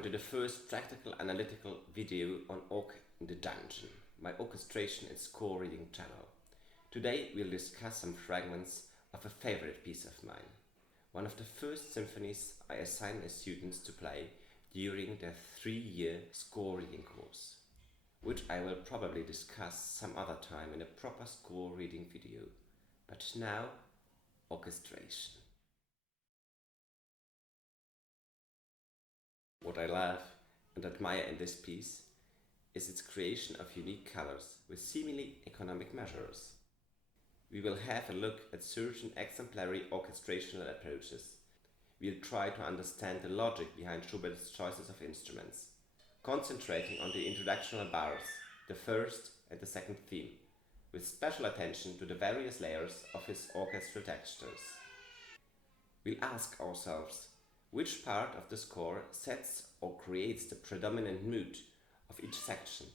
welcome to the first practical analytical video on Orch in the Dungeon, my orchestration and score reading channel. Today we'll discuss some fragments of a favorite piece of mine, one of the first symphonies I assigned my students to play during their 3-year score reading course, which I will probably discuss some other time in a proper score reading video, but now orchestration. What I love and admire in this piece is its creation of unique colors with seemingly economic measures. We will have a look at certain exemplary orchestrational approaches. We'll try to understand the logic behind Schubert's choices of instruments, concentrating on the introductional bars, the first and the second theme, with special attention to the various layers of his orchestral textures. We'll ask ourselves, which part of the score sets or creates the predominant mood of each section,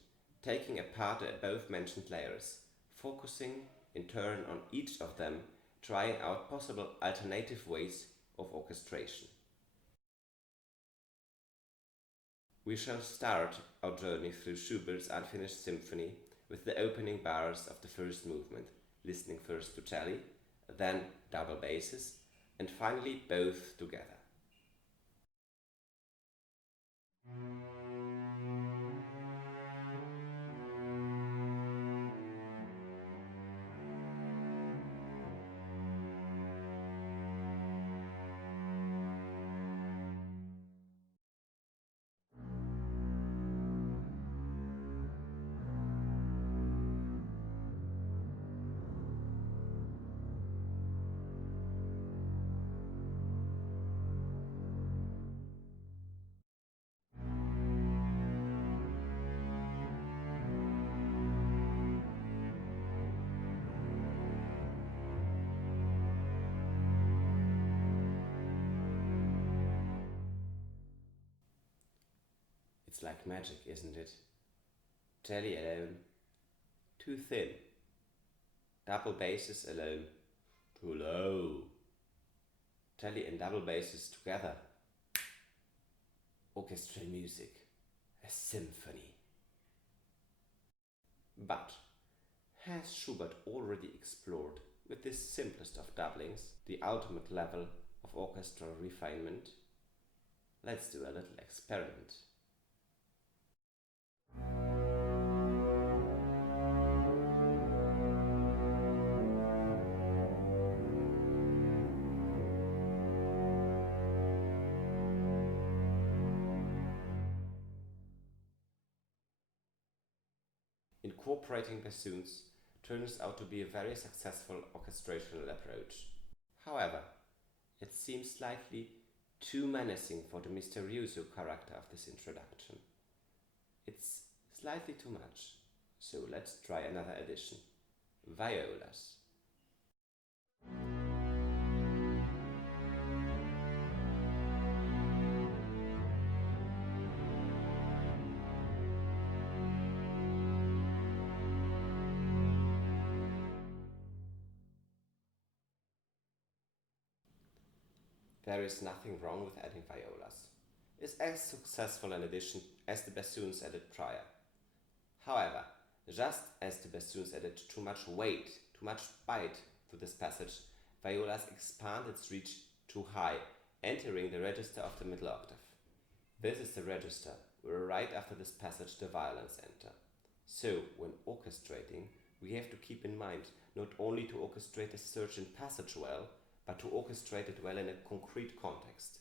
taking apart the above-mentioned layers, focusing in turn on each of them, trying out possible alternative ways of orchestration. We shall start our journey through Schubert's unfinished symphony with the opening bars of the first movement, listening first to cello, then double basses, and finally both together. It's like magic, isn't it? Cello alone, too thin. Double basses alone, too low. Cello and double basses together. Orchestral music, a symphony. But has Schubert already explored, with this simplest of doublings, the ultimate level of orchestral refinement? Let's do a little experiment. Incorporating bassoons turns out to be a very successful orchestrational approach. However, it seems slightly too menacing for the misterioso character of this introduction. It's slightly too much, so let's try another addition, violas. There is nothing wrong with adding violas. It's as successful an addition as the bassoons added prior. However, just as the bassoons added too much weight, too much bite to this passage, violas expand its reach too high, entering the register of the middle octave. This is the register where right after this passage the violins enter. So, when orchestrating, we have to keep in mind not only to orchestrate a certain passage well, but to orchestrate it well in a concrete context.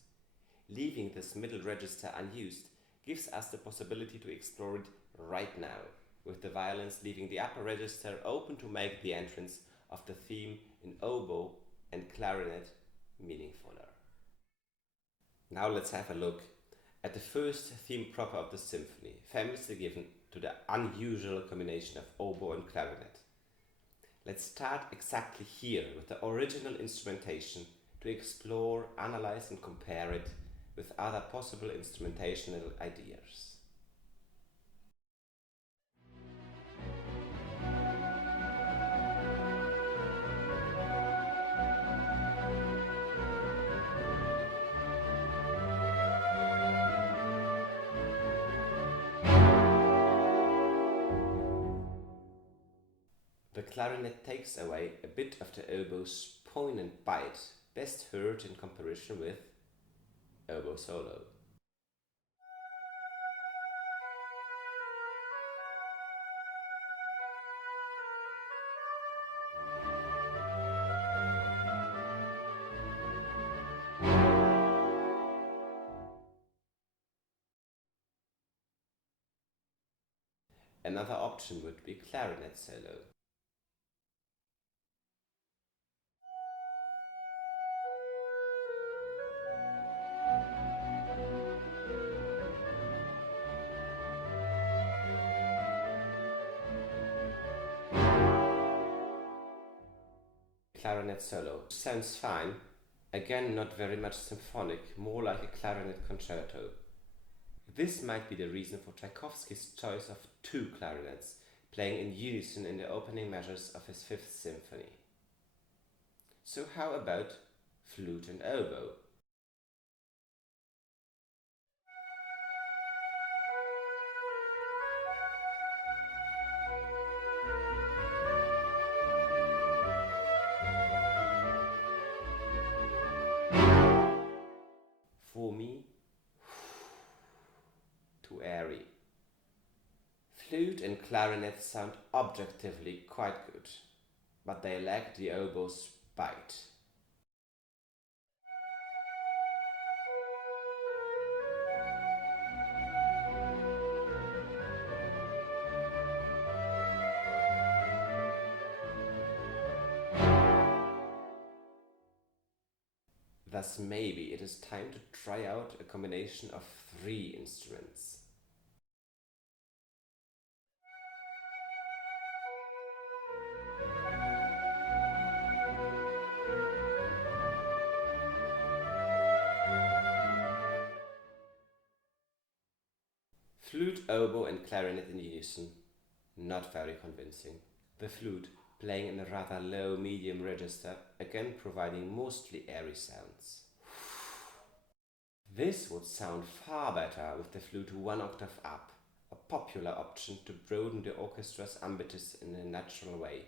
Leaving this middle register unused gives us the possibility to explore it right now, with the violins leaving the upper register open to make the entrance of the theme in oboe and clarinet meaningfuler. Now let's have a look at the first theme proper of the symphony, famously given to the unusual combination of oboe and clarinet. Let's start exactly here with the original instrumentation to explore, analyze and compare it with other possible instrumentational ideas. clarinet takes away a bit of the oboe's poignant bite, best heard in comparison with oboe solo. Another option would be clarinet solo. Clarinet solo sounds fine, again not very much symphonic, more like a clarinet concerto. This might be the reason for Tchaikovsky's choice of 2 clarinets playing in unison in the opening measures of his 5th symphony. So how about flute and oboe? For me, too airy. Flute and clarinet sound objectively quite good, but they lack the oboe's bite. Thus maybe it is time to try out a combination of 3 instruments. Flute, oboe and clarinet in unison. Not very convincing. The flute playing in a rather low medium register, again providing mostly airy sounds. This would sound far better with the flute 1 octave up, a popular option to broaden the orchestra's ambitus in a natural way.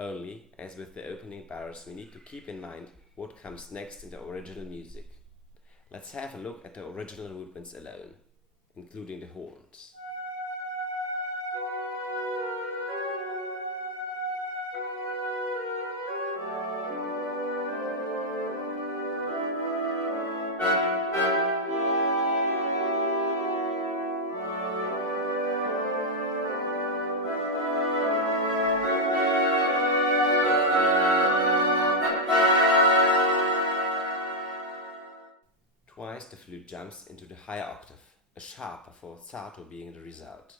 Only, as with the opening bars, we need to keep in mind what comes next in the original music. Let's have a look at the original movements alone, including the horns. Twice the flute jumps into the higher octave, a sharper forzato being the result.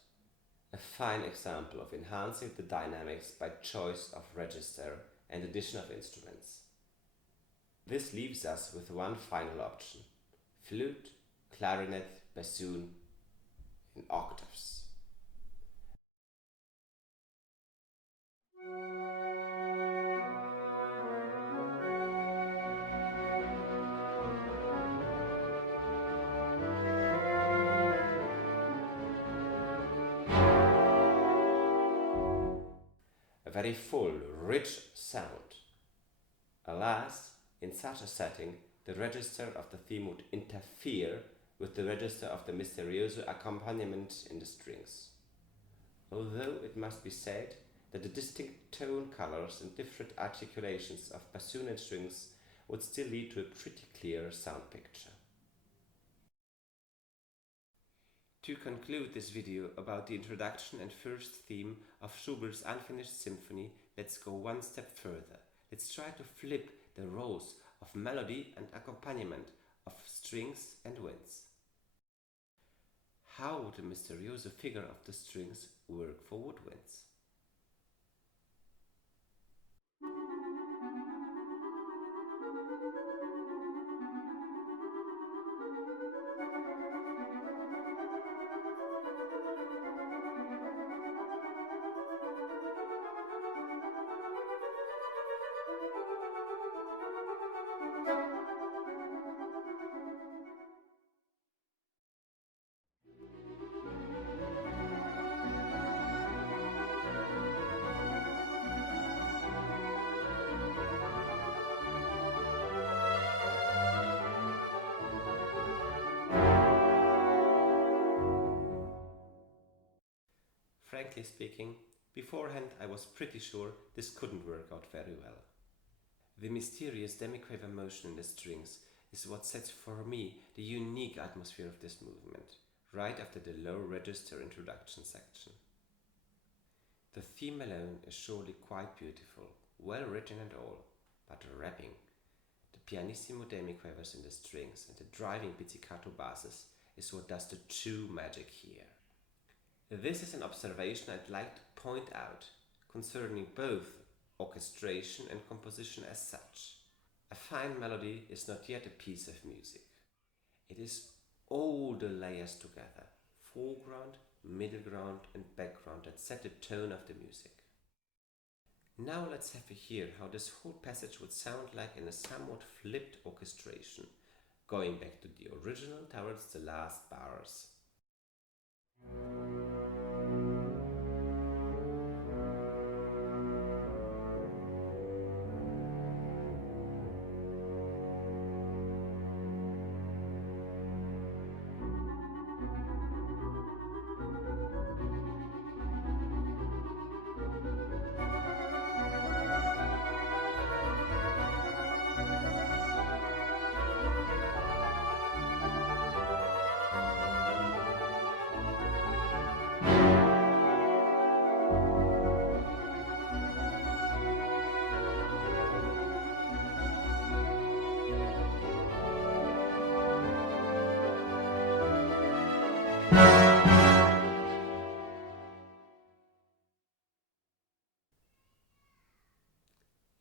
A fine example of enhancing the dynamics by choice of register and addition of instruments. This leaves us with one final option: flute, clarinet, bassoon in octaves. A very full, rich sound. Alas, in such a setting, the register of the theme would interfere with the register of the misterioso accompaniment in the strings. Although it must be said that the distinct tone colors and different articulations of bassoon and strings would still lead to a pretty clear sound picture. To conclude this video about the introduction and first theme of Schubert's Unfinished Symphony, let's go one step further. Let's try to flip the roles of melody and accompaniment, of strings and winds. How would the misterioso figure of the strings work for woodwinds? frankly speaking, beforehand I was pretty sure this couldn't work out very well. The mysterious demi-quaver motion in the strings is what sets for me the unique atmosphere of this movement, right after the low register introduction section. The theme alone is surely quite beautiful, well written and all, but the rapping, the pianissimo demi-quavers in the strings and the driving pizzicato basses is what does the true magic here. This is an observation I'd like to point out concerning both orchestration and composition as such. A fine melody is not yet a piece of music. It is all the layers together, foreground, middle ground and background, that set the tone of the music. Now let's have a hear how this whole passage would sound like in a somewhat flipped orchestration, going back to the original towards the last bars.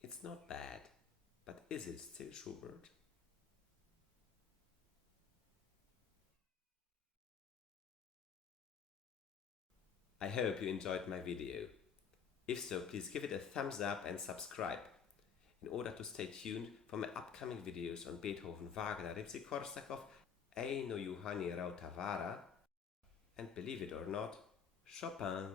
It's not bad, but is it still Schubert? I hope you enjoyed my video. If so, please give it a thumbs up and subscribe in order to stay tuned for my upcoming videos on Beethoven, Wagner, Rimsky-Korsakov, Eino Juhani Rautavaara, and believe it or not, Chopin.